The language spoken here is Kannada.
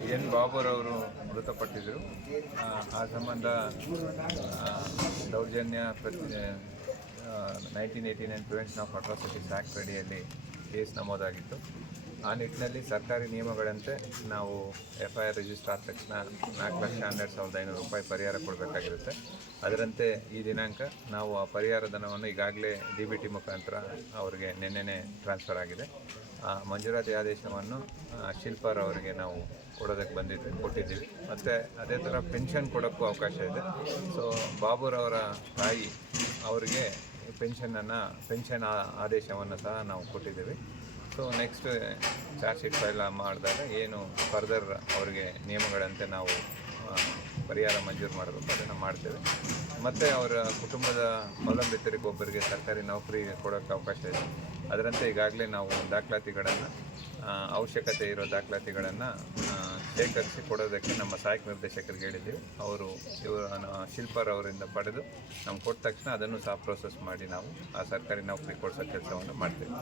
ಎನ್ ಬಾಬುರವರು ಮೃತಪಟ್ಟಿದ್ದರು. ಆ ಸಂಬಂಧ ದೌರ್ಜನ್ಯ 1989 ಪ್ರಿವೆನ್ಷನ್ ಆಫ್ ಅಟ್ರಾಸಿಟೀಸ್ ಆ್ಯಕ್ಟ್ ಅಡಿಯಲ್ಲಿ ಕೇಸ್ ನಮೂದಾಗಿತ್ತು. ಆ ನಿಟ್ಟಿನಲ್ಲಿ ಸರ್ಕಾರಿ ನಿಯಮಗಳಂತೆ ನಾವು FIR ರಿಜಿಸ್ಟರ್ ಆದ ತಕ್ಷಣ 4,12,500 ರೂಪಾಯಿ ಪರಿಹಾರ ಕೊಡಬೇಕಾಗಿರುತ್ತೆ. ಅದರಂತೆ ಈ ದಿನಾಂಕ ನಾವು ಆ ಪರಿಹಾರ ಧನವನ್ನು ಈಗಾಗಲೇ DBT ಮುಖಾಂತರ ಅವರಿಗೆ ನಿನ್ನೆನೇ ಟ್ರಾನ್ಸ್ಫರ್ ಆಗಿದೆ. ಮಂಜೂರಾತಿ ಆದೇಶವನ್ನು ಶಿಲ್ಪಾರ್ ಅವರಿಗೆ ನಾವು ಕೊಟ್ಟಿದ್ದೀವಿ. ಮತ್ತು ಅದೇ ಥರ ಪೆನ್ಷನ್ ಕೊಡೋಕ್ಕೂ ಅವಕಾಶ ಇದೆ. ಸೊ ಬಾಬುರವರ ತಾಯಿ ಅವರಿಗೆ ಪೆನ್ಷನ್ ಆದೇಶವನ್ನು ಸಹ ನಾವು ಕೊಟ್ಟಿದ್ದೀವಿ. So next charge sheet file ಮಾಡಿದಾಗ ಏನು ಫರ್ದರ್ ಅವರಿಗೆ ನಿಯಮಗಳಂತೆ ನಾವು ಪರಿಹಾರ ಮಂಜೂರು ಮಾಡಬೇಕು ಅದನ್ನು ಮಾಡ್ತೇವೆ. ಮತ್ತು ಅವರ ಕುಟುಂಬದ ಅವಲಂಬಿತರಿಗೊಬ್ಬರಿಗೆ ಸರ್ಕಾರಿ ನೌಕರಿ ಕೊಡೋಕ್ಕೆ ಅವಕಾಶ ಇದೆ. ಅದರಂತೆ ಈಗಾಗಲೇ ನಾವು ದಾಖಲಾತಿಗಳನ್ನು ಅವಶ್ಯಕತೆ ಇರೋ ದಾಖಲಾತಿಗಳನ್ನು ಶೇಖರಿಸಿ ಕೊಡೋದಕ್ಕೆ ನಮ್ಮ ಸಹಾಯಕ ನಿರ್ದೇಶಕರಿಗೆ ಹೇಳಿದ್ದೀವಿ. ಅವರು ಶಿಲ್ಪಾರ್ ಅವರಿಂದ ಪಡೆದು ನಮ್ಗೆ ಕೊಟ್ಟ ತಕ್ಷಣ ಅದನ್ನು ಸಹ ಪ್ರೋಸೆಸ್ ಮಾಡಿ ನಾವು ಆ ಸರ್ಕಾರಿ ನೌಕರಿ ಕೊಡಿಸೋ ಕೆಲಸವನ್ನು ಮಾಡ್ತೇವೆ.